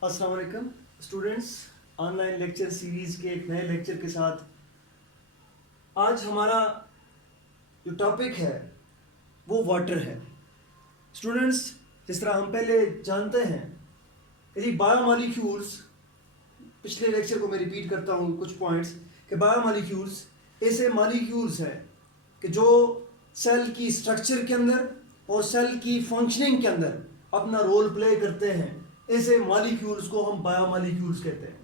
अस्सलाम वालेकुम students, online lecture series के एक नए लेक्चर के साथ आज हमारा जो टॉपिक है वो वाटर है। स्टूडेंट्स, जिस तरह हम पहले जानते हैं यदि बायोमॉलिक्यूल्स, पिछले लेक्चर को मैं रिपीट करता हूँ कुछ पॉइंट्स, कि बायोमॉलिक्यूल्स ऐसे मॉलिक्यूल्स हैं कि जो सेल की स्ट्रक्चर के अंदर और सेल की फंक्शनिंग के अंदर अपना रोल प्ले करते हैं। ऐसे मॉलिक्यूल्स को हम बायोमॉलिक्यूल्स कहते हैं।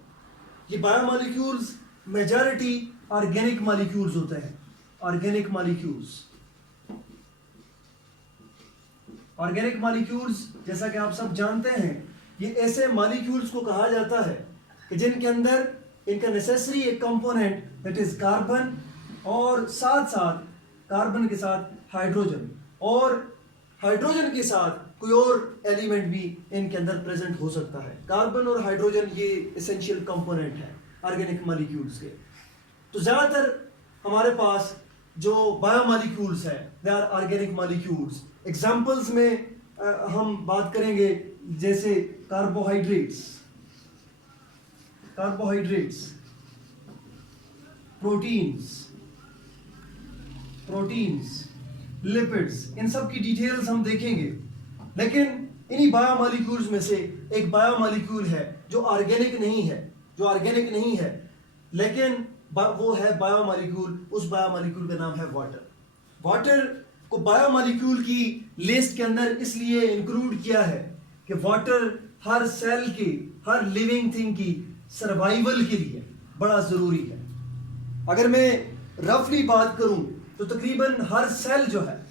ये बायोमॉलिक्यूल्स मेजॉरिटी ऑर्गेनिक मॉलिक्यूल्स होते हैं। ऑर्गेनिक मॉलिक्यूल्स ऑर्गेनिक मॉलिक्यूल्स जैसा कि आप सब जानते हैं, ये ऐसे मॉलिक्यूल्स को कहा जाता है कि जिनके अंदर इनका नेसेसरी एक कंपोनेंट दैट इज कार्बन, और साथ साथ कार्बन के साथ हाइड्रोजन, और हाइड्रोजन के साथ कोई और एलिमेंट भी इनके अंदर प्रेजेंट हो सकता है। कार्बन और हाइड्रोजन ये एसेंशियल कंपोनेंट है ऑर्गेनिक मॉलिक्यूल्स के। तो ज़्यादातर हमारे पास जो बायोमॉलिक्यूल्स है they are organic molecules. Examples में हम बात करेंगे जैसे कार्बोहाइड्रेट्स, प्रोटीन्स, लिपिड्स, इन सब की डिटेल्स हम देखेंगे। लेकिन इन्हीं बायोमॉलिक्यूल्स में से एक बायोमॉलिक्यूल है जो ऑर्गेनिक नहीं है, लेकिन वो है बायोमॉलिक्यूल। उस बायोमॉलिक्यूल का नाम है वाटर। वाटर को बायोमॉलिक्यूल की लिस्ट के अंदर इसलिए इंक्लूड किया है कि वाटर हर सेल की, हर लिविंग थिंग की सर्वाइवल के लिए बड़ा ज़रूरी है। अगर मैं रफली बात करूं तो तकरीबन हर सेल जो है,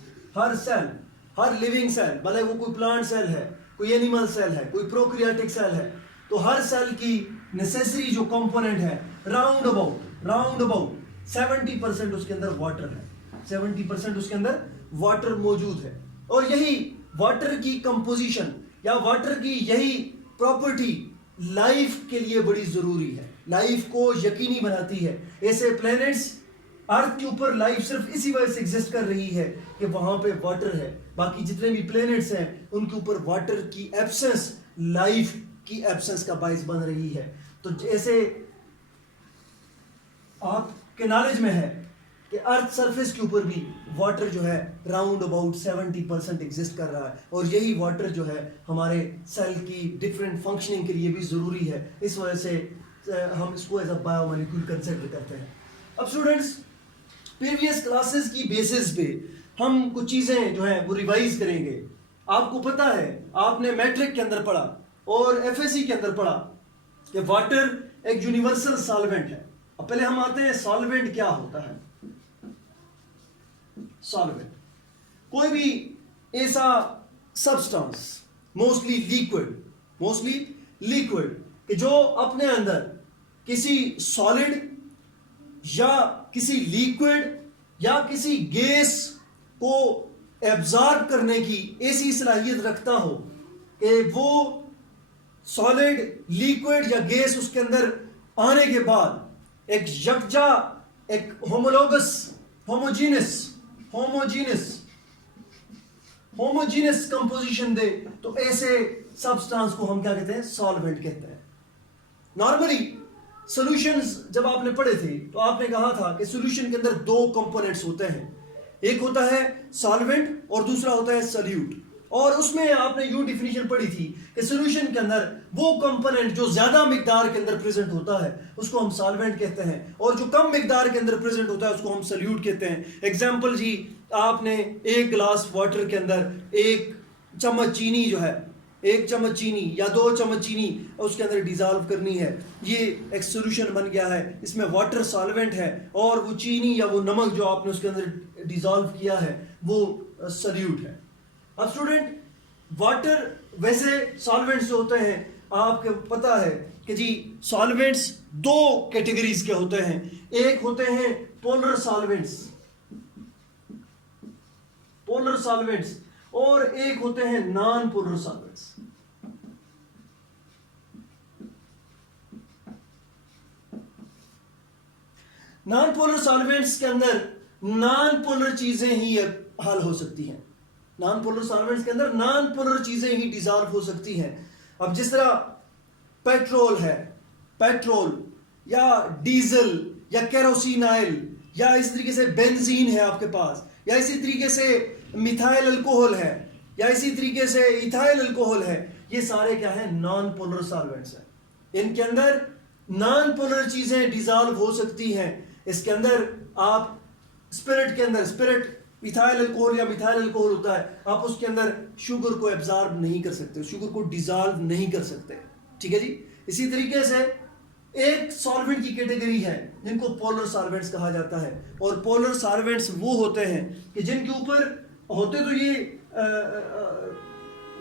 हर लिविंग सेल, भले वो कोई प्लांट सेल है, कोई एनिमल सेल है, कोई प्रोकैरियोटिक सेल है, तो हर सेल की नेसेसरी जो कंपोनेंट है राउंड अबाउट 70% उसके अंदर वाटर है। 70% उसके अंदर वाटर मौजूद है। और यही वाटर की कंपोजिशन या वाटर की यही प्रॉपर्टी लाइफ के लिए बड़ी ज़रूरी है, लाइफ को यकीनी बनाती है। ऐसे प्लैनेट्स अर्थ के ऊपर लाइफ सिर्फ इसी वजह से एग्जिस्ट कर रही है कि वहां पे वाटर है। बाकी जितने भी प्लैनेट्स हैं उनके ऊपर वाटर की एब्सेंस लाइफ की एब्सेंस का बाइस बन रही है। तो जैसे आपके नॉलेज में है कि अर्थ सरफेस के ऊपर भी वाटर जो है राउंड अबाउट 70% एग्जिस्ट कर रहा है, और यही वाटर जो है हमारे सेल की डिफरेंट फंक्शनिंग के लिए भी ज़रूरी है। इस वजह से हम इसको एज अ बायोमॉलिक्यूल कंसिडर करते हैं। अब स्टूडेंट्स, प्रीवियस क्लासेस की बेसिस पे हम कुछ चीज़ें जो हैं वो रिवाइज करेंगे। आपको पता है, आपने मैट्रिक के अंदर पढ़ा और एफएससी के अंदर पढ़ा कि वाटर एक यूनिवर्सल सॉल्वेंट है। अब पहले हम आते हैं सॉल्वेंट क्या होता है। सॉल्वेंट कोई भी ऐसा सब्सटेंस, मोस्टली लिक्विड, कि जो अपने अंदर किसी सॉलिड या किसी लिक्विड या किसी गैस को एब्जॉर्ब करने की ऐसी सलाहियत रखता हो कि वो सॉलिड, लिक्विड या गैस उसके अंदर आने के बाद एक यकजा, एक होमोजीनस कंपोजिशन दे, तो ऐसे सब्सटेंस को हम क्या कहते हैं? सॉल्वेंट कहते हैं। नॉर्मली सॉल्यूशंस जब आपने पढ़े थे तो आपने कहा था कि सॉल्यूशन के अंदर दो कंपोनेंट्स होते हैं, एक होता है सॉल्वेंट और दूसरा होता है सॉल्यूट। और उसमें आपने यूं डिफिनीशन पढ़ी थी कि सॉल्यूशन के अंदर वो कंपोनेंट जो ज्यादा मिकदार के अंदर प्रेजेंट होता है उसको हम सॉल्वेंट कहते हैं, और जो कम मिकदार के अंदर प्रेजेंट होता है उसको हम सॉल्यूट कहते हैं। एग्जांपल जी, आपने एक गिलास वाटर के अंदर एक चम्मच चीनी जो है, 1 चम्मच चीनी या 2 चम्मच चीनी उसके अंदर डिजॉल्व करनी है। ये एक सॉल्यूशन बन गया है, इसमें वाटर सॉल्वेंट है, और वो चीनी या वो नमक जो आपने उसके अंदर डिजॉल्व किया है वो सॉल्यूट है। अब स्टूडेंट, वाटर वैसे सॉल्वेंट्स जो होते हैं, आपको पता है कि जी सॉल्वेंट्स दो कैटेगरीज के होते हैं। एक होते हैं पोलर सॉल्वेंट्स और एक होते हैं non polar solvents. Non polar solvents के अंदर नॉन पोलर चीजें ही हल हो सकती हैं। नॉन पोलर सॉल्वेंट्स के अंदर नॉन पोलर चीजें ही डिसॉल्व हो सकती हैं। अब जिस तरह पेट्रोल है, पेट्रोल या डीजल या केरोसिन ऑयल या इस तरीके से बेंजीन है आपके पास, या इसी तरीके से मिथाइल अल्कोहल है, या इसी तरीके से इथाइल अल्कोहल है, ये सारे क्या है? नॉन पोलर सॉल्वेंट्स हैं। इनके अंदर नॉन पोलर चीजें डिजॉल्व हो सकती हैं। इसके अंदर आप स्पिरिट के अंदर, स्पिरिट इथाइल अल्कोहल या मिथाइल अल्कोहल होता है, आप उसके अंदर शुगर को एब्जॉर्ब नहीं कर सकते, शुगर को डिजॉल्व नहीं कर सकते, ठीक है जी। इसी तरीके से एक सॉल्वेंट की कैटेगरी है जिनको पोलर सॉल्वेंट्स कहा जाता है, और पोलर सॉल्वेंट्स वो होते हैं कि जिनके ऊपर होते तो ये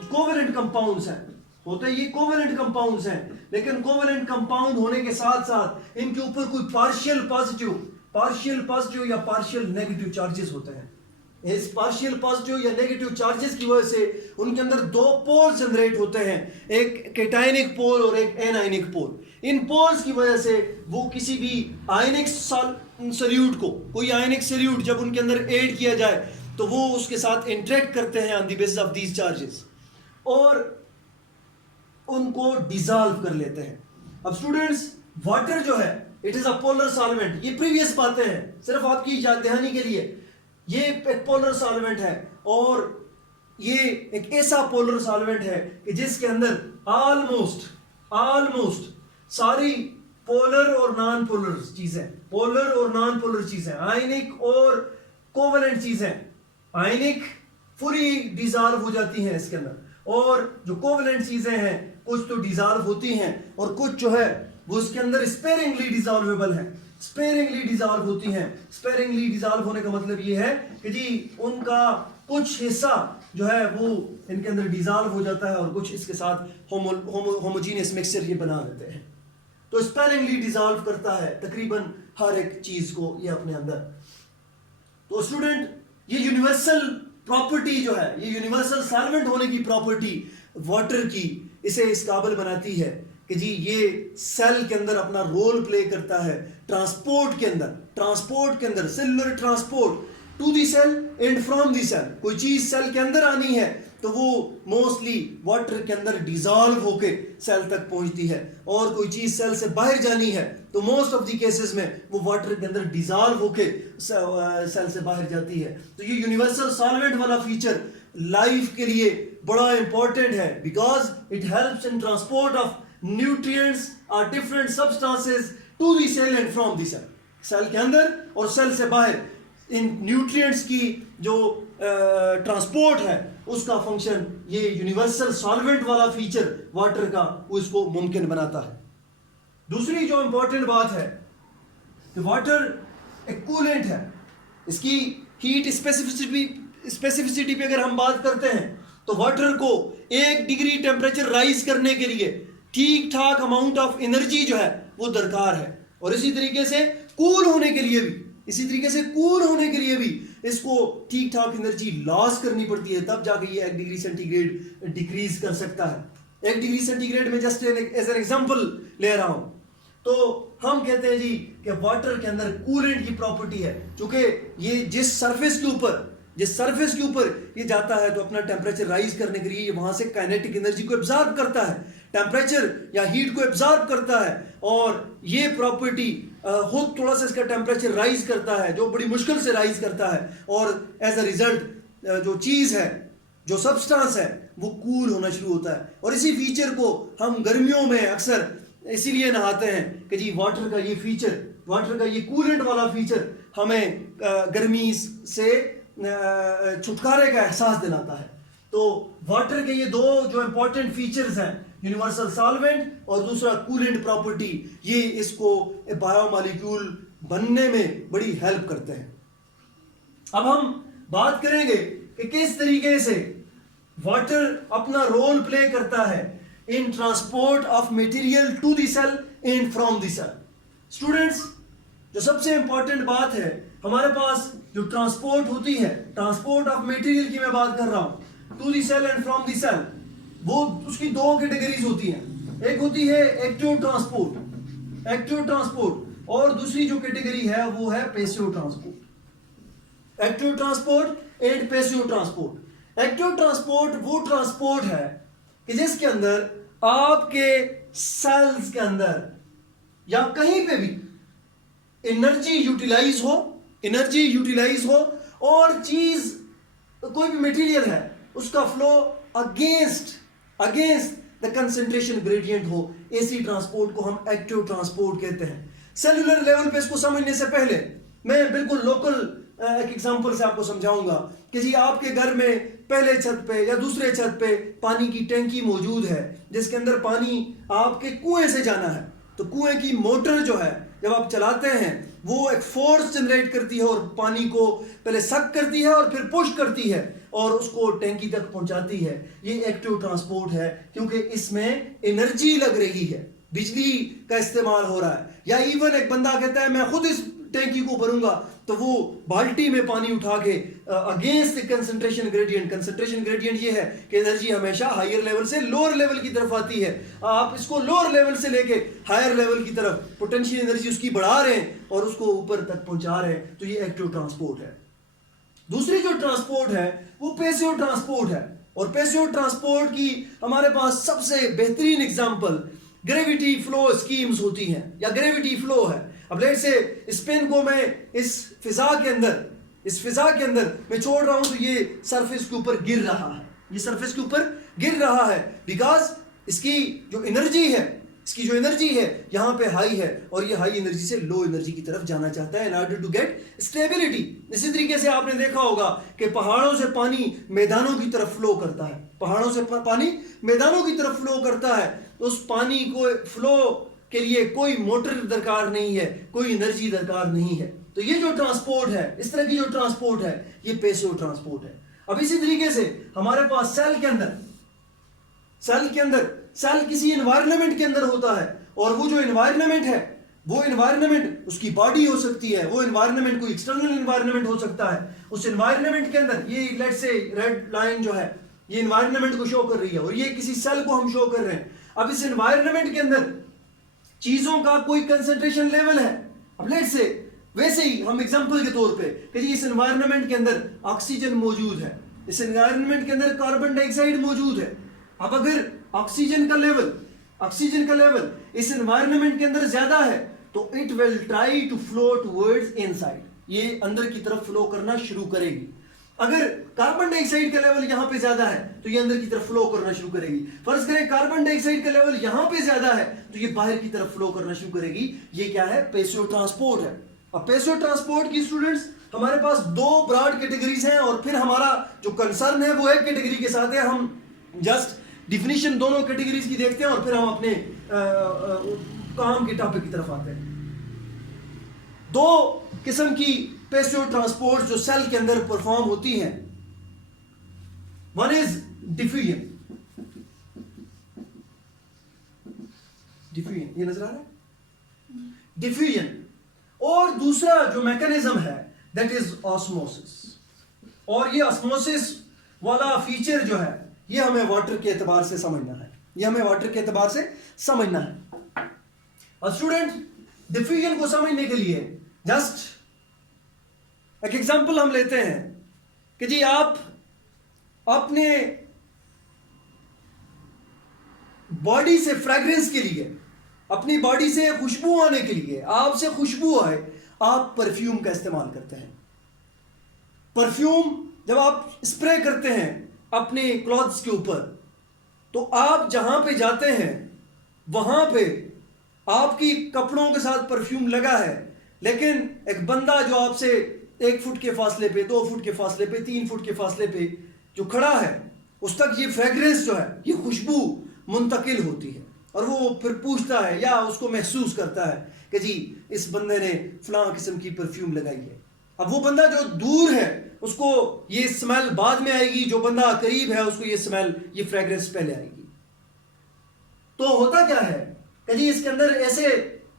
कोवेलेंट कंपाउंड्स हैं, होते ये कोवेलेंट कंपाउंड्स हैं, लेकिन कोवेलेंट कंपाउंड होने के साथ साथ इनके ऊपर कोई पार्शियल पॉजिटिव या पार्शियल नेगेटिव चार्जेस होते हैं। इस पार्शियल पॉजिटिव या नेगेटिव चार्जेस की वजह से उनके अंदर दो पोल जनरेट होते हैं, एक कैटायनिक पोल और एक एनायनिक पोल। इन पोल्स की वजह से वो किसी भी आयनिक सॉल्यूट को, कोई आयनिक सॉल्यूट जब उनके अंदर ऐड किया जाए तो वो उसके साथ इंटरेक्ट करते हैं on the basis of these charges और उनको डिसॉल्व कर लेते हैं। अब स्टूडेंट्स, वाटर जो है it is a polar solvent, ये प्रीवियस बातें हैं, सिर्फ आपकी याद दहानी के लिए। ये एक पोलर सॉल्वेंट है और ये एक ऐसा पोलर सॉल्वेंट है कि जिसके अंदर ऑलमोस्ट सारी पोलर और नॉन पोलर चीजें, आयनिक और कोवेलेंट चीजें, आयनिक फुली डिसॉल्व हो जाती हैं इसके अंदर, और जो कोवेलेंट चीजें हैं कुछ तो डिसॉल्व होती हैं और कुछ जो है वो उसके अंदर स्पेरिंगली डिसॉल्वेबल है, स्पेरिंगली डिसॉल्व होती हैं। स्पेरिंगली डिसॉल्व होने का मतलब ये है कि जी उनका कुछ हिस्सा जो है वो इनके अंदर डिसॉल्व हो जाता है और कुछ इसके साथ होमोजीनियस मिक्सचर ये बना देते हैं। तो स्पेरिंगली डिसॉल्व करता है तकरीबन हर एक चीज को ये अपने अंदर। तो स्टूडेंट, ये यूनिवर्सल प्रॉपर्टी जो है, ये यूनिवर्सल सॉल्वेंट होने की प्रॉपर्टी वाटर की इसे इस काबिल बनाती है कि जी ये सेल के अंदर अपना रोल प्ले करता है ट्रांसपोर्ट के अंदर cellular transport to the cell and from the cell. कोई चीज सेल के अंदर आनी है तो वो मोस्टली वाटर के अंदर डिसॉल्व होके सेल तक पहुंचती है, और कोई चीज सेल से बाहर जानी है तो मोस्ट ऑफ द केसेस में वो वाटर के अंदर डिसॉल्व होके सेल से बाहर जाती है। तो ये यूनिवर्सल सॉल्वेंट वाला फीचर लाइफ के लिए बड़ा इंपॉर्टेंट है, because it helps in transport of nutrients और different substances to the cell and from the cell. Cell के अंदर और सेल से बाहर इन न्यूट्रिएंट्स की जो ट्रांसपोर्ट है उसका फंक्शन ये यूनिवर्सल सॉल्वेंट वाला फीचर वाटर का वो इसको मुमकिन बनाता है। दूसरी जो इंपॉर्टेंट बात है कि वाटर एक कूलेंट है। इसकी हीट स्पेसिफिसिटी पे अगर हम बात करते हैं तो वाटर को 1 डिग्री टेम्परेचर राइज करने के लिए ठीक ठाक अमाउंट ऑफ एनर्जी जो है वो दरकार है, और इसी तरीके से कूल होने के लिए भी इसको ठीक ठाक एनर्जी लॉस करनी पड़ती है, तब जाके ये 1 डिग्री सेंटीग्रेड डिक्रीज कर सकता है। 1 डिग्री सेंटीग्रेड में जस्ट एज एन एग्जांपल ले रहा हूं, तो हम कहते हैं जी कि वाटर के अंदर कूलेंट की प्रॉपर्टी है, क्योंकि ये जिस सरफेस के ऊपर ये जाता है तो अपना टेम्परेचर राइज करने के लिए वहां से काइनेटिक एनर्जी को एब्जॉर्ब करता है, टेम्परेचर या हीट को एब्जॉर्ब करता है, और ये प्रॉपर्टी खुद थोड़ा सा इसका टेम्परेचर राइज करता है, जो बड़ी मुश्किल से राइज करता है, और एज अ रिजल्ट जो चीज़ है, जो सब्सटेंस है वो कूल होना शुरू होता है। और इसी फीचर को हम गर्मियों में अक्सर इसीलिए नहाते हैं कि जी वाटर का ये कूलेंट वाला फीचर हमें गर्मी से छुटकारे का एहसास दिलाता है। तो वाटर के ये दो जो इंपॉर्टेंट फीचर्स हैं, यूनिवर्सल सॉल्वेंट और दूसरा कूलेंट प्रॉपर्टी, ये इसको बायोमॉलिक्यूल बनने में बड़ी हेल्प करते हैं। अब हम बात करेंगे कि किस तरीके से वाटर अपना रोल प्ले करता है in transport of material to the cell and from the cell. Students, जो सबसे इंपॉर्टेंट बात है, हमारे पास जो ट्रांसपोर्ट होती है, ट्रांसपोर्ट ऑफ मटेरियल की मैं बात कर रहा हूं to the cell and from the cell, वो उसकी दो कैटेगरीज होती हैं। एक होती है एक्टिव ट्रांसपोर्ट, और दूसरी जो कैटेगरी है वो है passive transport. Active transport and passive transport. Active transport वो ट्रांसपोर्ट है कि जिसके अंदर आपके सेल्स के अंदर या कहीं पे भी एनर्जी यूटिलाइज हो और चीज कोई भी मटेरियल है उसका flow against the concentration gradient हो, एसी ट्रांसपोर्ट को हम एक्टिव ट्रांसपोर्ट कहते हैं। सेलुलर लेवल पे इसको समझने से पहले मैं बिल्कुल लोकल एक एग्जांपल से आपको समझाऊंगा कि जी आपके घर में पहले छत पे या दूसरे छत पे पानी की टैंकी मौजूद है जिसके अंदर पानी आपके कुएं से जाना है। तो कुएं की मोटर जो है जब आप चलाते हैं वो एक फोर्स जनरेट करती है और पानी को पहले सक करती है और फिर पुश करती है और उसको टैंकी तक पहुंचाती है। ये एक्टिव ट्रांसपोर्ट है क्योंकि इसमें एनर्जी लग रही है, बिजली का इस्तेमाल हो रहा है। या इवन एक बंदा कहता है मैं खुद इस टैंकी को भरूंगा, तो वो बाल्टी में पानी उठा के अगेंस्ट द कंसंट्रेशन ग्रेडियंट ये है कि एनर्जी हमेशा हायर लेवल से लोअर लेवल की तरफ आती है। आप इसको लोअर लेवल से लेके हायर लेवल की तरफ पोटेंशियल एनर्जी उसकी बढ़ा रहे हैं और उसको ऊपर तक पहुंचा रहे हैं, तो ये एक्टिव ट्रांसपोर्ट है। दूसरी जो ट्रांसपोर्ट है वो पैसिव ट्रांसपोर्ट है, और पैसिव ट्रांसपोर्ट की हमारे पास सबसे बेहतरीन एग्जांपल ग्रेविटी फ्लो स्कीम्स होती हैं या ग्रेविटी फ्लो है। अब लेट से इस पेन को मैं इस फिजा के अंदर मैं छोड़ रहा हूं तो ये सरफेस के ऊपर गिर रहा है, बिकॉज इसकी जो एनर्जी है यहां पे हाई है और ये हाई एनर्जी से लो एनर्जी की तरफ जाना चाहता है in order to get stability. इसी तरीके से आपने देखा होगा कि पहाड़ों से पानी मैदानों की तरफ फ्लो करता है, तो उस पानी को फ्लो के लिए कोई मोटर दरकार नहीं है, कोई एनर्जी दरकार नहीं है। तो ये जो ट्रांसपोर्ट है, इस तरह की जो ट्रांसपोर्ट है, ये पैसिव ट्रांसपोर्ट है। अब इसी तरीके से हमारे पास सेल के अंदर सेल किसी एनवायरनमेंट के अंदर होता है, और वो जो एनवायरनमेंट है वो एनवायरनमेंट उसकी बॉडी हो सकती है, वो एनवायरनमेंट कोई एक्सटर्नल एनवायरनमेंट हो सकता है। उस एनवायरनमेंट के अंदर ये लेट्स से रेड लाइन जो है ये एनवायरनमेंट को शो कर रही है और ये किसी सेल को हम शो कर रहे हैं। अब इस एनवायरनमेंट के अंदर चीजों का कोई कंसंट्रेशन लेवल है। अब लेट्स से वैसे ही हम एग्जांपल के तौर पे कि जी इस एनवायरनमेंट के अंदर ऑक्सीजन मौजूद है, इस एनवायरनमेंट के अंदर कार्बन डाइऑक्साइड मौजूद है। अब अगर ऑक्सीजन का लेवल इस एनवायरनमेंट के अंदर ज्यादा है तो it will try to flow towards inside, ये अंदर की तरफ फ्लो करना शुरू करेगी। अगर कार्बन डाइऑक्साइड का लेवल यहां पे ज्यादा है तो ये अंदर की तरफ फ्लो करना शुरू करेगी। फर्ज करें कार्बन डाइऑक्साइड का लेवल यहां पे ज्यादा है तो ये बाहर की तरफ फ्लो करना शुरू करेगी। ये क्या है? पैसिव ट्रांसपोर्ट है। अब पैसिव ट्रांसपोर्ट की स्टूडेंट्स हमारे पास दो ब्रॉड कैटेगरीज हैं, और फिर हमारा जो कंसर्न है वो एक कैटेगरी के साथ है। हम जस्ट डिफिनीशन दोनों कैटेगरीज की देखते हैं और फिर हम अपने काम के टॉपिक की तरफ आते हैं। दो किस्म की पैसिव ट्रांसपोर्ट जो सेल के अंदर परफॉर्म होती हैं, वन इज डिफ्यूजन, ये नजर आ रहा है, डिफ्यूजन, और दूसरा जो मैकेनिज्म है दैट इज ऑस्मोसिस। और ये ऑस्मोसिस वाला फीचर जो है ये हमें वाटर के एतबार से समझना है, और स्टूडेंट डिफ्यूजन को समझने के लिए जस्ट एक एग्जांपल हम लेते हैं कि जी आप अपने बॉडी से फ्रेग्रेंस के लिए, अपनी बॉडी से खुशबू आने के लिए, आपसे खुशबू आए, आप परफ्यूम का इस्तेमाल करते हैं। परफ्यूम जब आप स्प्रे करते हैं अपने क्लॉथ्स के ऊपर, तो आप जहां पे जाते हैं वहां पे आपकी कपड़ों के साथ परफ्यूम लगा है, लेकिन एक बंदा जो आपसे 1 फुट के फासले पे, 2 फुट के फासले पे, 3 फुट के फासले पे जो खड़ा है, उस तक ये फ्रेग्रेंस जो है, ये खुशबू मुंतकिल होती है, और वो फिर पूछता है या उसको महसूस करता है कि जी इस बंदे ने फलां किस्म की परफ्यूम लगाई है। अब वो बंदा जो दूर है उसको ये स्मेल बाद में आएगी, जो बंदा करीब है उसको ये स्मेल, ये फ्रेग्रेंस पहले आएगी। तो होता क्या है कि जी इसके अंदर ऐसे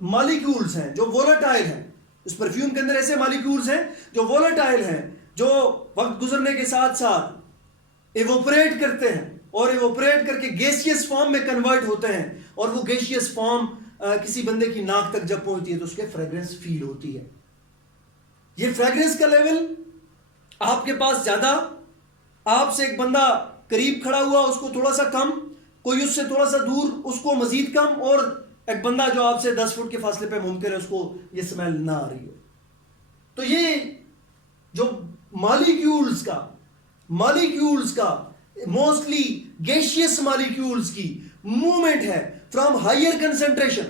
मॉलिक्यूल्स हैं जो वोलेटाइल हैं, इस परफ्यूम के अंदर ऐसे मॉलिक्यूल्स हैं जो वोलेटाइल हैं, जो वक्त गुजरने के साथ साथ इवोपरेट करते हैं और इवोपरेट करके गैसियस फॉर्म में कन्वर्ट होते हैं, और वो गैसियस फॉर्म किसी बंदे की नाक तक जब पहुंचती है तो उसके फ्रेग्रेंस फील होती है। ये फ्रेग्रेंस का लेवल आपके पास ज्यादा, आपसे एक बंदा करीब खड़ा हुआ उसको थोड़ा सा कम, कोई उससे थोड़ा सा दूर, उसको मजीद कम, और एक बंदा जो आपसे 10 फुट के फासले पे मुमकिन है उसको ये स्मेल ना आ रही हो। तो ये जो मॉलिक्यूल्स का मोस्टली गैसियस मॉलिक्यूल्स की मूवमेंट है from higher concentration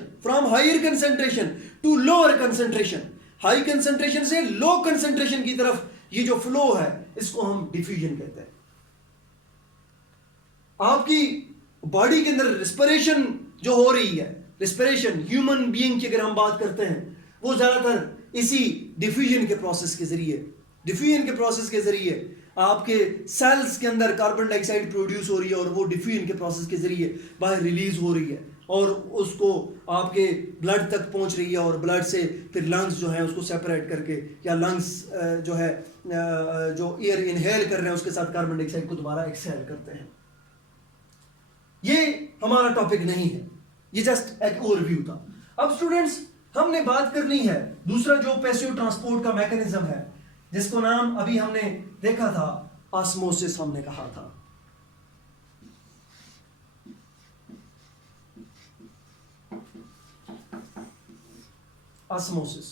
to lower concentration, high concentration से लो कंसंट्रेशन की तरफ ये जो फ्लो है इसको हम डिफ्यूजन कहते हैं। आपकी बॉडी के अंदर रिस्पिरेशन जो हो रही है, रिस्पिरेशन ह्यूमन बीइंग की अगर हम बात करते हैं, वो ज्यादातर इसी डिफ्यूजन के प्रोसेस के जरिए आपके सेल्स के अंदर कार्बन डाइऑक्साइड प्रोड्यूस हो रही है और वो डिफ्यूजन के प्रोसेस के जरिए बाहर रिलीज हो रही है और उसको आपके ब्लड तक पहुंच रही है और ब्लड से फिर लंग्स जो है उसको सेपरेट करके, या लंग्स जो है जो एयर इनहेल कर रहे हैं उसके साथ कार्बन डाइऑक्साइड को दोबारा एक्सहेल करते हैं। ये हमारा टॉपिक नहीं है, ये जस्ट एक ओवरव्यू था। अब स्टूडेंट्स हमने बात करनी है दूसरा जो पैसिव ट्रांसपोर्ट का मैकेनिज्म है, जिसको नाम अभी हमने देखा था ऑस्मोसिस, हमने कहा था। ऑस्मोसिस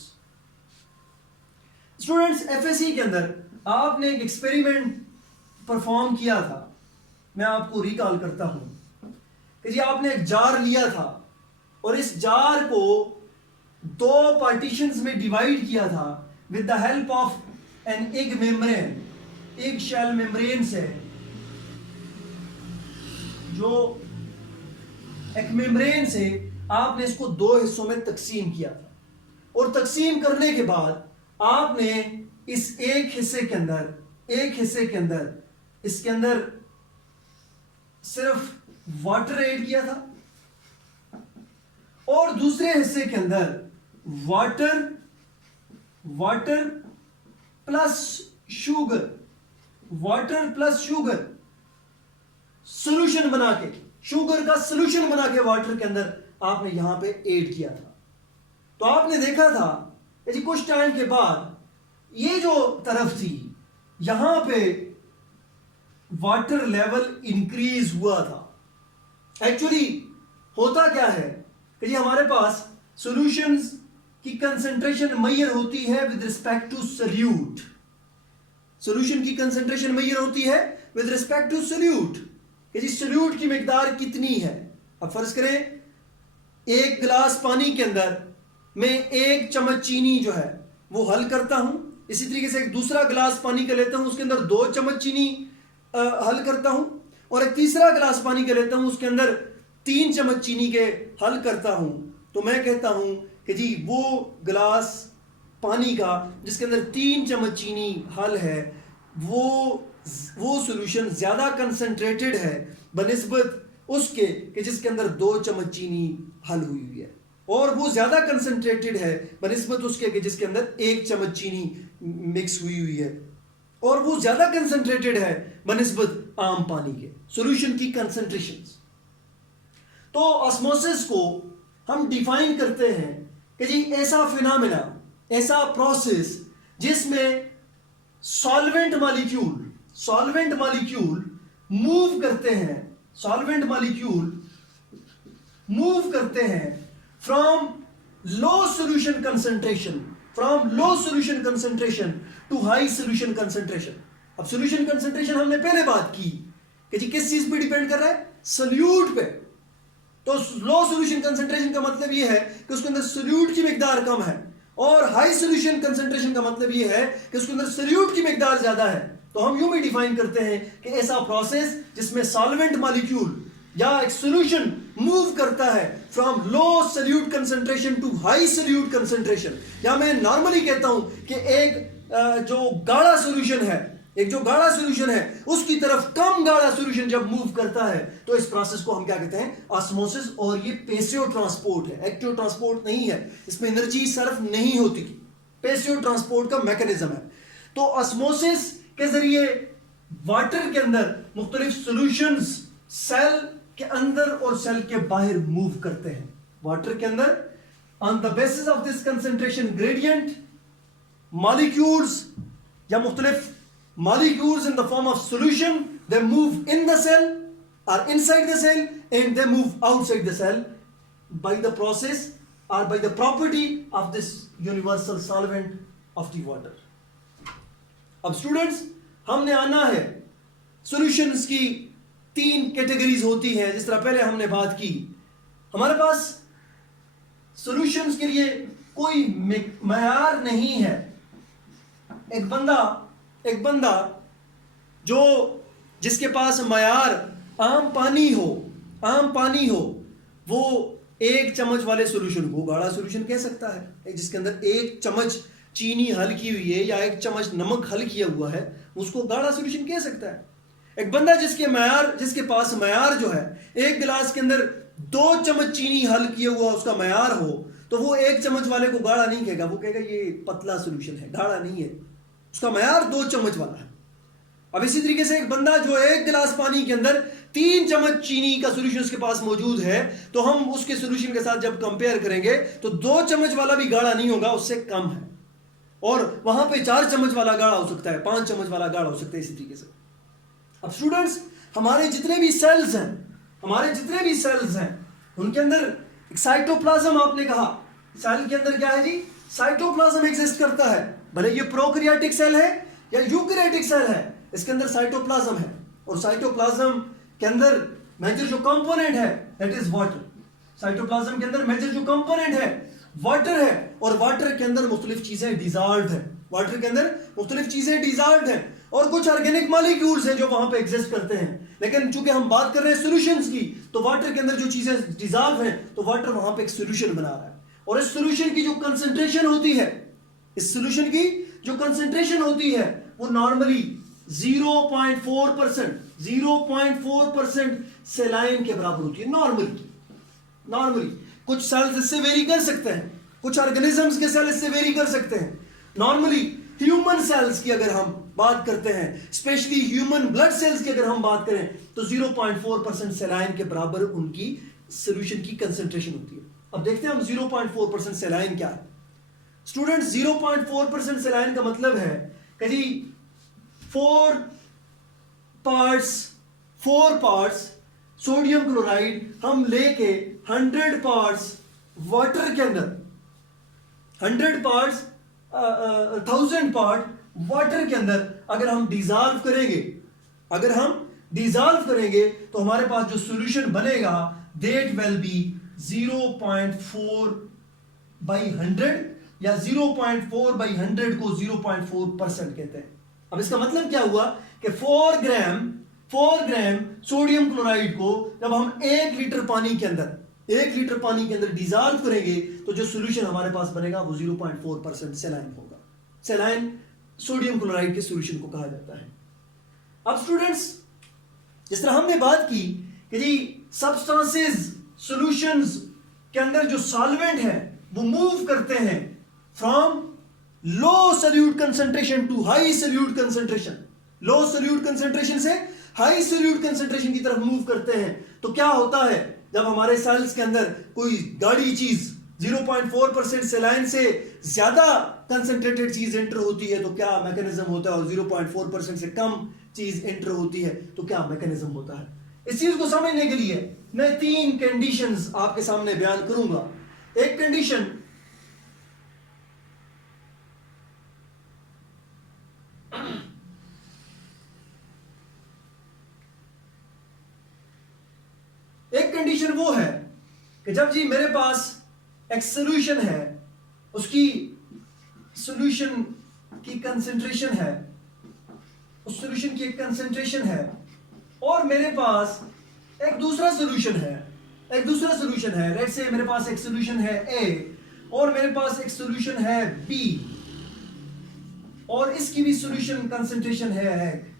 स्टूडेंट्स, एफएससी के अंदर आपने एक एक्सपेरिमेंट परफॉर्म किया था, मैं आपको रिकॉल करता हूं कि जी आपने एक जार लिया था और इस जार को 2 पार्टीशंस में डिवाइड किया था with the help of an egg membrane, egg shell membrane से, जो एक मेम्ब्रेन से आपने इसको 2 हिस्सों में तकसीम किया था और तकसीम करने के बाद आपने इस एक हिस्से के अंदर इसके अंदर सिर्फ वाटर ऐड किया था और दूसरे हिस्से के अंदर वाटर प्लस शुगर सॉल्यूशन बना के, शुगर का सॉल्यूशन बना के वाटर के अंदर आपने यहां पे ऐड किया था। तो आपने देखा था कि कुछ टाइम के बाद ये जो तरफ थी यहां पे वाटर लेवल इंक्रीज हुआ था। एक्चुअली होता क्या है कि ये हमारे पास सॉल्यूशंस की कंसंट्रेशन मैयर होती है with respect to solute, solution की कंसंट्रेशन मैयर होती है विद रिस्पेक्ट टू सॉल्यूट, कि जी सॉल्यूट की मिकदार कितनी है। अब फर्ज करें 1 गिलास पानी के अंदर मैं 1 चम्मच चीनी जो है वो हल करता हूं, इसी तरीके से एक दूसरा गिलास पानी का लेता हूं उसके अंदर 2 चम्मच चीनी हल करता हूं, और एक तीसरा गिलास पानी का लेता हूं उसके अंदर 3 चम्मच चीनी के हल करता हूं। तो मैं कहता हूं कि जी वो गिलास पानी का जिसके अंदर 3 चम्मच चीनी हल है वो सॉल्यूशन ज्यादा कंसंट्रेटेड है बनिस्बत उसके कि जिसके अंदर 2 चम्मच चीनी हल हुई है, और वो ज्यादा कंसंट्रेटेड है बनिस्बत उसके कि जिसके अंदर 1 चम्मच चीनी मिक्स हुई है, और वो ज्यादा कंसंट्रेटेड है बनिस्बत आम पानी के सॉल्यूशन की कंसंट्रेशंस। तो ऑस्मोसिस को हम डिफाइन करते हैं कि जी ऐसा फिनोमेना, ऐसा प्रोसेस जिसमें सॉल्वेंट मॉलिक्यूल मूव करते हैं from low solution concentration to high solution concentration. अब सॉल्यूशन कंसंट्रेशन हमने पहले बात की कि जी किस चीज पे डिपेंड कर रहा है, सॉल्यूट पे। तो लो सॉल्यूशन कंसंट्रेशन का मतलब यह है कि उसके अंदर सॉल्यूट की मिकदार कम है, और हाई सॉल्यूशन कंसंट्रेशन का मतलब यह है कि उसके अंदर सॉल्यूट की मिकदार ज्यादा है। तो हम यूं भी डिफाइन करते हैं कि ऐसा प्रोसेस जिसमें सॉल्वेंट मॉलिक्यूल या एक सॉल्यूशन मूव करता है from low solute concentration to high solute concentration, या मैं नॉर्मली कहता हूं कि एक जो गाढ़ा सॉल्यूशन है उसकी तरफ कम गाढ़ा सॉल्यूशन जब मूव करता है तो इस प्रोसेस को हम क्या कहते हैं, ऑस्मोसिस। और ये पैसिव ट्रांसपोर्ट है, एक्टिव ट्रांसपोर्ट नहीं है, इसमें एनर्जी सर्व नहीं होती, पैसिव ट्रांसपोर्ट का मैकेनिज्म है। तो ऑस्मोसिस के जरिए वाटर के अंदर मुख्तलिफ सॉल्यूशंस सेल के अंदर और सेल के बाहर मूव करते हैं। वाटर के अंदर on the basis of this concentration gradient molecules या मुख्तलिफ molecules in the form of solution they move in the cell are inside the cell and they move outside the cell by the process or by the property of this universal solvent of the water. अब students हमने आना है solutions की 3 categories होती हैं। जिस तरह पहले हमने बात की, हमारे पास सॉल्यूशंस के लिए कोई मयार नहीं है। एक बंदा जो जिसके पास मयार आम पानी हो वो 1 चम्मच वाले सॉल्यूशन को गाढ़ा सॉल्यूशन कह सकता है। जिसके अंदर 1 चम्मच चीनी हल की हुई है या 1 चम्मच नमक हल किया हुआ है, उसको गाढ़ा सॉल्यूशन कह सकता है। एक बंदा जिसके पास मयार जो है 1 गिलास के अंदर 2 चम्मच चीनी हल किया हुआ उसका मयार हो, तो वो 1 चम्मच वाले को गाढ़ा नहीं कहेगा, वो कहेगा ये पतला सॉल्यूशन है, गाढ़ा नहीं है, उसका मयार 2 चम्मच वाला है। अब इसी तरीके से एक बंदा जो 1 गिलास पानी के अंदर 3 चम्मच चीनी का सॉल्यूशन उसके पास मौजूद है, तो हम उसके सॉल्यूशन के साथ जब कंपेयर करेंगे तो 2 चम्मच वाला भी गाढ़ा नहीं होगा, उससे कम है। और वहां पे 4 चम्मच वाला गाढ़ा हो सकता है, 5 चम्मच वाला गाढ़ा हो सकता है, इसी तरीके से। अब स्टूडेंट्स हमारे जितने भी सेल्स हैं उनके अंदर एक साइटोप्लाज्म, आपने कहा सेल के अंदर क्या है जी, साइटोप्लाज्म एग्जिस्ट करता है। भले ये प्रोकैरियोटिक सेल है या यूकैरियोटिक सेल है, इसके अंदर साइटोप्लाज्म है। और साइटोप्लाज्म के अंदर मेजर जो कंपोनेंट है दैट इज वाटर। साइटोप्लाज्म के अंदर मेजर जो कंपोनेंट है वाटर है, और वाटर के अंदर मुख्तलिफ चीजें डिसॉल्व्ड है। वाटर के अंदर मुख्तलिफ चीजें डिसॉल्व्ड है और कुछ ऑर्गेनिक मॉलिक्यूल्स हैं जो वहां पे एग्जिस्ट करते हैं। लेकिन चूंकि हम बात कर रहे हैं सॉल्यूशंस की, तो वाटर के अंदर जो चीजें डिसॉल्व हैं, तो वाटर वहां पे एक सॉल्यूशन बना रहा है। और इस सॉल्यूशन की जो कंसंट्रेशन होती है, वो नॉर्मली 0.4% सेलाइन के बराबर होती है। नॉर्मली कुछ सेल्स इससे वेरी कर सकते हैं, कुछ ऑर्गेनिजम्स के सेल इससे वेरी कर सकते हैं। नॉर्मली ह्यूमन सेल्स की अगर हम बात करते हैं, स्पेशली ह्यूमन ब्लड सेल्स की अगर हम बात करें, तो 0.4% सेलाइन के बराबर उनकी सॉल्यूशन की कंसंट्रेशन होती है। अब देखते हैं हम 0.4% सेलाइन क्या है। स्टूडेंट्स 0.4% सेलाइन का मतलब है कि जी 4 पार्ट्स सोडियम क्लोराइड हम लेके 100 पार्ट्स वाटर के अंदर, 100 पार्ट्स 1000 पार्ट वाटर के अंदर अगर हम डिसॉल्व करेंगे तो हमारे पास जो सॉल्यूशन बनेगा दैट विल बी 0.4/100 या 0.4/100 को 0.4% कहते हैं। अब इसका मतलब क्या हुआ कि 4 ग्राम सोडियम क्लोराइड को जब हम 1 लीटर पानी के अंदर डिसॉल्व करेंगे, तो जो सॉल्यूशन हमारे पास बनेगा वो 0.4% सेलाइन होगा। सेलाइन सोडियम क्लोराइड के सॉल्यूशन को कहा जाता है। अब स्टूडेंट्स जिस तरह हमने बात की कि जी सब्सटेंसेस सॉल्यूशंस के अंदर जो सॉल्वेंट है वो मूव करते हैं from low solute concentration to high solute concentration, low solute concentration से हाई सोल्यूट कंसंट्रेशन की तरफ मूव करते हैं। तो क्या होता है जब हमारे सेल्स के अंदर कोई गाढ़ी चीज 0.4% सेलाइन से ज्यादा कंसंट्रेटेड चीज एंटर होती है, तो क्या मैकेनिज्म होता है, और 0.4% से कम चीज एंटर होती है तो क्या मैकेनिज्म होता है। इस चीज को समझने के लिए मैं 3 कंडीशंस आपके सामने बयान करूंगा। एक कंडीशन वो है कि जब जी मेरे पास एक सॉल्यूशन है, उसकी सॉल्यूशन की कंसंट्रेशन है, उस सॉल्यूशन की एक कंसंट्रेशन है, और मेरे पास एक दूसरा सॉल्यूशन है, लेट्स से मेरे पास एक सॉल्यूशन है A और मेरे पास एक सॉल्यूशन है B, और इसकी भी सॉल्यूशन कंसंट्रेशन है।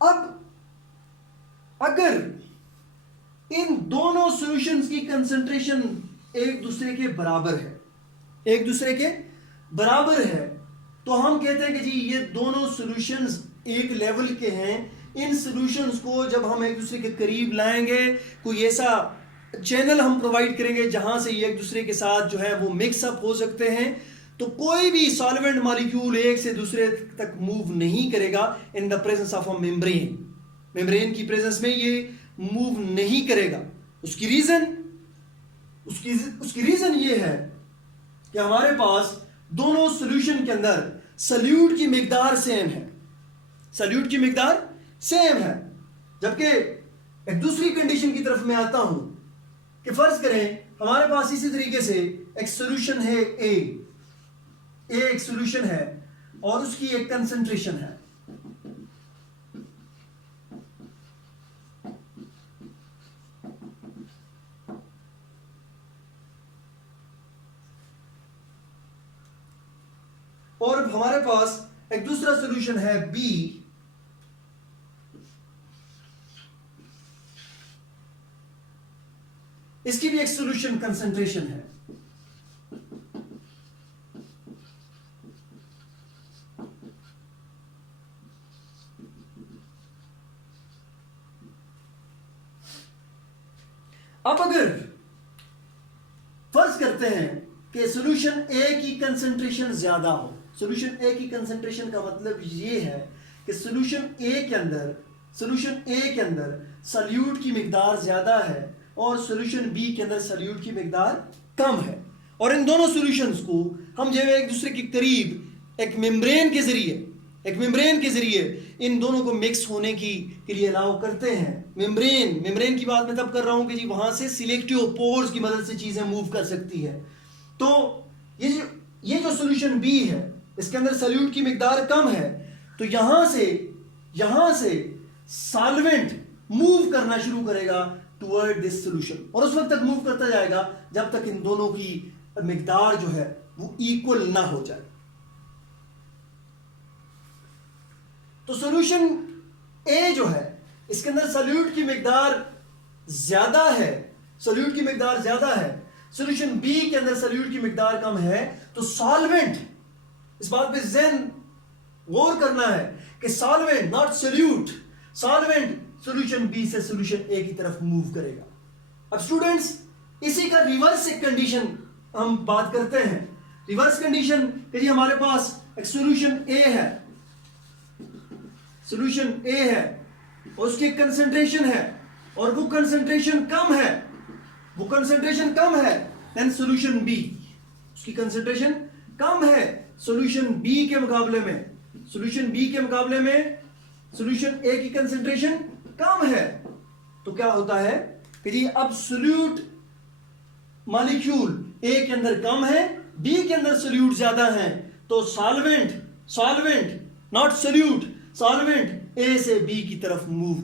अब अगर इन दोनों सॉल्यूशंस की कंसंट्रेशन एक दूसरे के बराबर है, तो हम कहते हैं कि जी ये दोनों सॉल्यूशंस एक लेवल के हैं। इन सॉल्यूशंस को जब हम एक दूसरे के करीब लाएंगे, कोई ऐसा चैनल हम प्रोवाइड करेंगे जहां से ये एक दूसरे के साथ जो है वो मिक्स अप हो सकते हैं, तो कोई भी सॉल्वेंट मॉलिक्यूल एक से दूसरे तक मूव नहीं करेगा in the presence of a membrane. Membrane की प्रेजेंस में ये मूव नहीं करेगा। उसकी रीजन ये है कि हमारे पास दोनों सॉल्यूशन के अंदर सॉल्यूट की मिकदार सेम है, सॉल्यूट की मिकदार सेम है। जबकि एक दूसरी कंडीशन की तरफ मैं आता हूं कि फर्ज करें हमारे पास इसी तरीके से एक सॉल्यूशन है ए एक सॉल्यूशन है और उसकी एक कंसंट्रेशन है। और हमारे पास एक दूसरा सॉल्यूशन है बी, इसकी भी एक सॉल्यूशन कंसंट्रेशन है। अब अगर फर्ज करते हैं कि सॉल्यूशन ए की कंसंट्रेशन ज्यादा हो, सॉल्यूशन ए की कंसंट्रेशन का मतलब ये है कि सॉल्यूशन ए के अंदर सॉल्यूट की मिकदार ज्यादा है और सॉल्यूशन बी के अंदर सॉल्यूट की मिकदार कम है, और इन दोनों सॉल्यूशंस को हम जो है एक दूसरे के करीब एक मेम्ब्रेन के जरिए इन दोनों को मिक्स होने के लिए अलाउ करते हैं। मेम्ब्रेन की बात मैं तब कर रहा हूं कि जी वहां से सिलेक्टिव पोर्स की मदद से चीजें मूव कर सकती है। तो ये जो सॉल्यूशन बी है इसके अंदर सॉल्यूट की मिकदार कम है, तो यहां से सॉल्वेंट मूव करना शुरू करेगा टुवर्ड दिस सॉल्यूशन, और उस वक्त तक मूव करता जाएगा जब तक इन दोनों की मिकदार जो है वो इक्वल ना हो जाए। तो सॉल्यूशन ए जो है इसके अंदर सॉल्यूट की मिकदार ज्यादा है, सॉल्यूशन बी के अंदर सॉल्यूट की मिकदार कम है, तो सॉल्वेंट, इस बात पे ज़हन गौर करना है कि solvent not solute, solvent solution B से सॉल्यूशन ए की तरफ मूव करेगा। अब स्टूडेंट्स इसी का रिवर्स एक कंडीशन हम बात करते हैं। रिवर्स कंडीशन कि जी हमारे पास एक सॉल्यूशन ए है और उसकी कंसंट्रेशन है और वो कंसंट्रेशन कम है देन सॉल्यूशन बी, उसकी कंसंट्रेशन कम है सॉल्यूशन बी के मुकाबले में, सॉल्यूशन ए की कंसंट्रेशन कम है। तो क्या होता है कि जी अब सॉल्यूट मॉलिक्यूल ए के अंदर कम है, बी के अंदर सॉल्यूट ज्यादा है, तो सॉल्वेंट नॉट सॉल्यूट, सॉल्वेंट ए से बी की तरफ मूव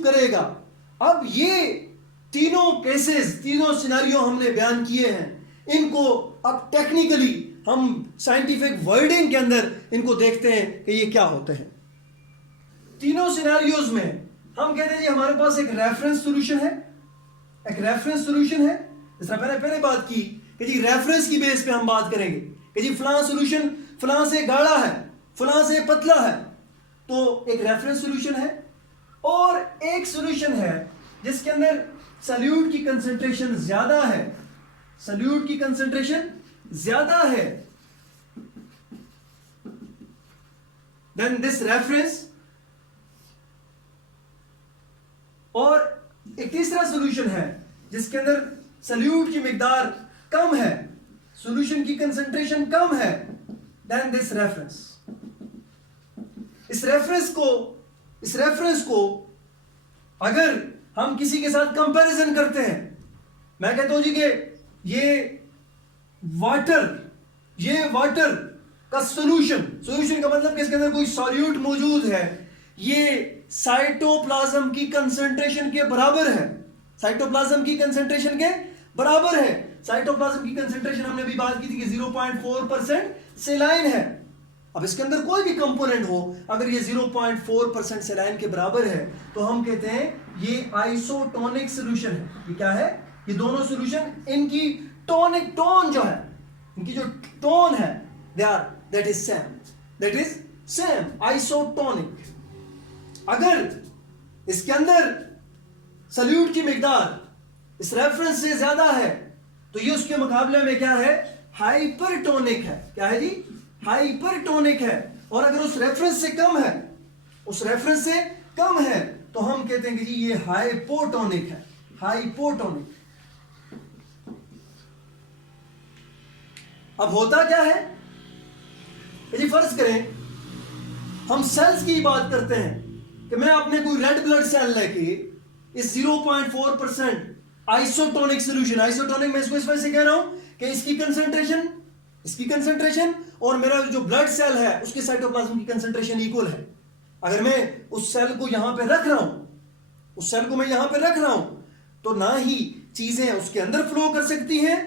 करेगा। अब ये तीनों केसेस, तीनों सिनेरियो हमने बयान किए हैं, इनको अब टेक्निकली हम साइंटिफिक वर्डिंग के अंदर इनको देखते हैं कि ये क्या होते हैं। तीनों सिनेरियोज में हम कहते हैं जी हमारे पास एक रेफरेंस सॉल्यूशन है, जिस तरह मैंने पहले बात की कि जी रेफरेंस की बेस पे हम बात करेंगे कि जी फलां सॉल्यूशन फलां से गाढ़ा है, फलां से पतला है, तो एक रेफरेंस सॉल्यूशन है। और एक सॉल्यूशन है जिसके अंदर सॉल्यूट की कंसंट्रेशन ज्यादा है, देन दिस रेफरेंस। और एक तीसरा सॉल्यूशन है जिसके अंदर सॉल्यूट की मिकदार कम है, सॉल्यूशन की कंसंट्रेशन कम है, देन दिस रेफरेंस। इस रेफरेंस को अगर हम किसी के साथ कंपैरिजन करते हैं, मैं कहता हूं जी कि ये वाटर का सॉल्यूशन का मतलब कि इसके अंदर कोई सॉल्यूट मौजूद है, ये साइटोप्लाज्म की कंसंट्रेशन के बराबर है, साइटोप्लाज्म की कंसंट्रेशन हमने अभी बात की थी कि 0.4% सेलाइन है। अब इसके अंदर कोई भी कंपोनेंट हो, अगर ये 0.4% सेलाइन के बराबर है, तो हम कहते हैं ये आइसोटोनिक सॉल्यूशन है। ये क्या है? ये दोनों सॉल्यूशन, इनकी टोन जो है, इनकी जो टोन है, दैट इज सेम, आइसोटोनिक। अगर इसके अंदर सॉल्यूट की मिकदार इस रेफरेंस से ज्यादा है, तो ये उसके मुकाबले में क्या है, हाइपरटोनिक है। क्या है जी, हाइपरटोनिक है। और अगर उस रेफरेंस से कम है, उस रेफरेंस से कम है, तो हम कहते हैं कि जी ये हाइपोटोनिक है, हाइपोटोनिक। अब होता क्या है जी, फर्ज करें हम सेल्स की बात करते हैं कि मैं अपने कोई रेड ब्लड सेल लेके इस 0.4% आइसोटोनिक सॉल्यूशन, आइसोटोनिक मैं इसको इस वजह से कह रहा हूं कि इसकी कंसंट्रेशन और मेरा जो ब्लड सेल है उसके साइटोप्लाज्म की कंसंट्रेशन इक्वल है। अगर मैं उस सेल को यहां पे रख रहा हूं, उस सेल को मैं यहां पे रख रहा हूं, तो ना ही चीजें उसके अंदर फ्लो कर सकती हैं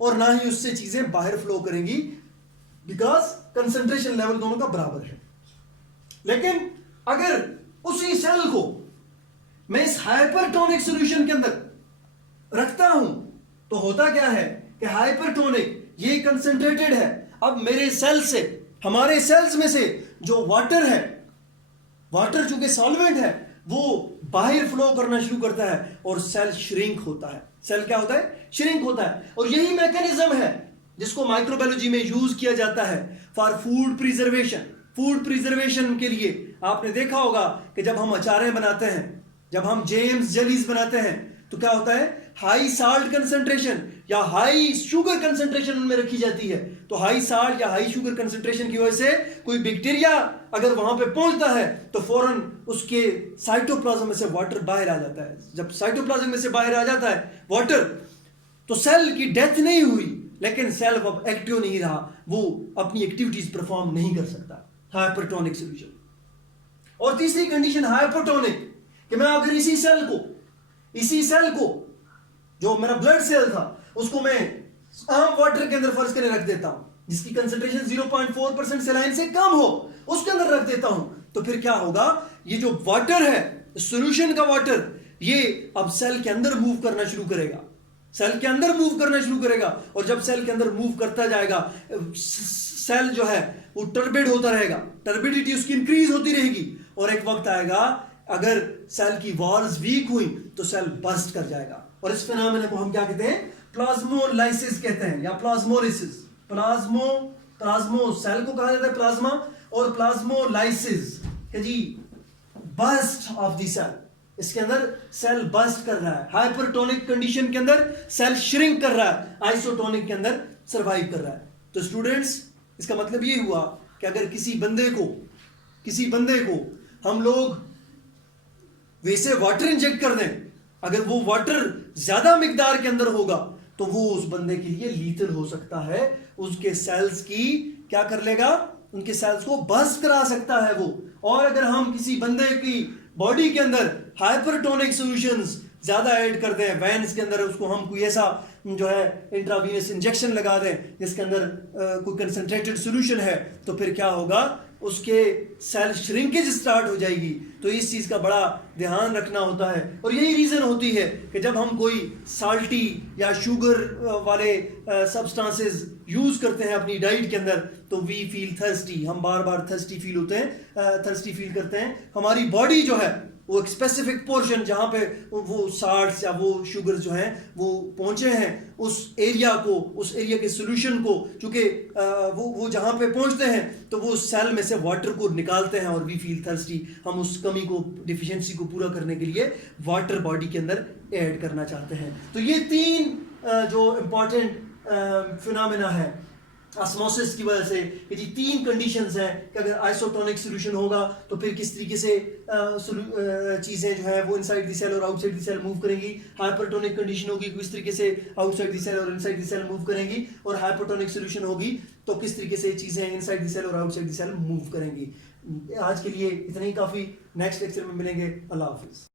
और ना ही उससे चीजें बाहर फ्लो करेंगी, बिकॉज कंसंट्रेशन लेवल दोनों का बराबर है। लेकिन अगर उसी सेल को मैं इस हाइपरटोनिक सॉल्यूशन के अंदर रखता हूं, तो होता क्या है कि हाइपरटोनिक ये कंसंट्रेटेड है। अब मेरे सेल से, हमारे सेल्स में से जो वाटर है, वाटर चूंकि सॉल्वेंट है, वो बाहर फ्लो करना शुरू करता है और सेल श्रिंक होता है। सेल क्या होता है, श्रिंक होता है। और यही मैकेनिज्म है जिसको माइक्रोबायोलॉजी में यूज किया जाता है for food preservation. Food preservation के लिए आपने देखा होगा कि जब हम अचारें बनाते हैं, जब हम जेम्स जेलीज बनाते हैं, तो क्या होता है, हाई साल्ट कंसंट्रेशन या हाई शुगर कंसंट्रेशन उनमें रखी जाती है। तो हाई साल्ट या हाई शुगर कंसंट्रेशन की वजह से कोई बैक्टीरिया अगर वहां पे पहुंचता है तो फौरन उसके साइटोप्लाज्म में से वाटर बाहर आ जाता है। जब साइटोप्लाज्म में से बाहर आ जाता है वाटर, तो सेल की डेथ नहीं हुई, लेकिन सेल अब एक्टिव नहीं रहा, वो अपनी एक्टिविटीज परफॉर्म नहीं कर सकता। Hypertonic solution. और तीसरी कंडीशन हाइपोटोनिक, कि मैं अगर इसी सेल को जो मेरा ब्लड सेल था उसको मैं आम वाटर के अंदर फर्ज करके रख देता हूं, जिसकी कंसंट्रेशन 0.4% सेलाइन से कम हो, उसके अंदर रख देता हूं, तो फिर क्या होगा, ये जो वाटर है, सॉल्यूशन का वाटर, ये अब सेल के अंदर मूव करना शुरू करेगा, सेल के अंदर मूव करना शुरू करेगा। और जब सेल के अंदर मूव करता जाएगा, सेल जो है वो टर्बिड होता रहेगा, टर्बिडिटी उसकी इंक्रीज होती रहेगी, और एक वक्त आएगा अगर सेल की वॉल्स वीक हुई तो सेल बर्स्ट कर जाएगा। और इस फिनोमेना को हम क्या कहते हैं, प्लाज्मोलाइसिस कहते हैं, या प्लाज्मोलिसिस। प्लाज्मो सेल को कहा जाता है प्लाज्मा, और प्लाज्मोलाइसिस कि जी बर्स्ट ऑफ द सेल, इसके अंदर सेल बर्स्ट कर रहा है। हाइपरटोनिक कंडीशन के अंदर सेल श्रिंक कर रहा है, आइसोटोनिक के अंदर सर्वाइव कर रहा है। तो स्टूडेंट्स, इसका मतलब ये हुआ कि अगर किसी बंदे को हम लोग वैसे वाटर इंजेक्ट कर दें, अगर वो वाटर ज्यादा मिकदार के अंदर होगा तो वो उस बंदे के लिए लीथल हो सकता है। उसके सेल्स की क्या कर लेगा, उनके सेल्स को बर्स्ट करा सकता है वो। और अगर हम किसी बंदे की बॉडी के अंदर हाइपरटोनिक सॉल्यूशंस ज्यादा ऐड कर दें, वेन्स के अंदर उसको हम कोई ऐसा जो है इंट्रावीनस इंजेक्शन लगा दें जिसके अंदर कोई कंसंट्रेटेड सॉल्यूशन है, तो फिर क्या होगा, उसके सेल श्रिंकेज स्टार्ट हो जाएगी। तो इस चीज़ का बड़ा ध्यान रखना होता है। और यही रीज़न होती है कि जब हम कोई साल्टी या शुगर वाले सब्सटेंसेस यूज़ करते हैं अपनी डाइट के अंदर, तो वी फील थर्स्टी, हम बार बार थर्स्टी फील करते हैं। हमारी बॉडी जो है वो एक स्पेसिफिक पोर्शन जहाँ पे वो साल्ट्स या वो शुगर जो हैं वो पहुँचे हैं, उस एरिया के सोल्यूशन को, चूँकि वो जहाँ पे पहुँचते हैं तो वो सेल में से वाटर को निकालते हैं और वी फील थर्स्टी। हम उस कमी को, डिफिशिएंसी को पूरा करने के लिए वाटर बॉडी के अंदर ऐड करना चाहते हैं। तो ये तीन जो इम्पॉर्टेंट फिनोमेना है ऑस्मोसिस की वजह से, कि जी तीन कंडीशंस हैं कि अगर आइसोटोनिक सॉल्यूशन होगा तो फिर किस तरीके से चीज़ें जो है वो इनसाइड द सेल और आउटसाइड द सेल मूव करेंगी। हाइपरटोनिक कंडीशन होगी किस तरीके से आउटसाइड द सेल और इनसाइड द सेल मूव करेंगी, और हाइपोटोनिक सॉल्यूशन होगी तो किस तरीके से चीज़ें इनसाइड द सेल और आउटसाइड द सेल मूव करेंगी। आज के लिए इतना ही काफ़ी, नेक्स्ट लेक्चर में मिलेंगे। अल्लाह हाफिज़।